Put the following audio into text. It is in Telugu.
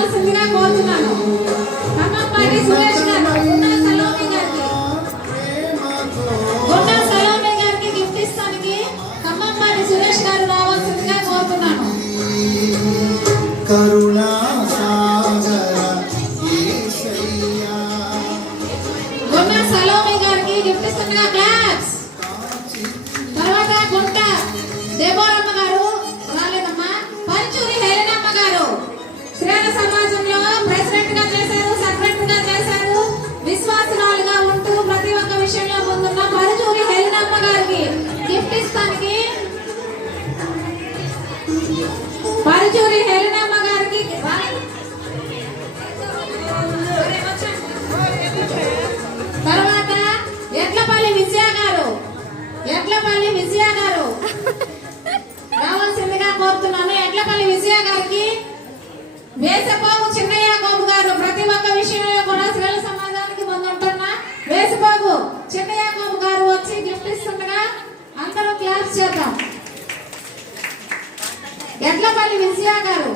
ఇవ్వాల్సిందిగా కోరుతున్నాను. అమ్మపాటి సురేష్ గారు గుండా సలోమి గిఫ్ట్ ఇస్తానికి గిఫ్ట్ ఇస్తుండగా క్లాప్స్ పరుచూరి హెలనమ్మ గారికి తర్వాత ఎట్లపల్లి విజయ గారు ఎట్లపల్లి విజయ గారు. రావాల్సిందిగా కోరుతున్నాను. ఎట్లపల్లి విజయ గారికి వేసపోగు అందరూ క్లాస్ చేద్దాం ఎడ్లపల్లి విజయ గారు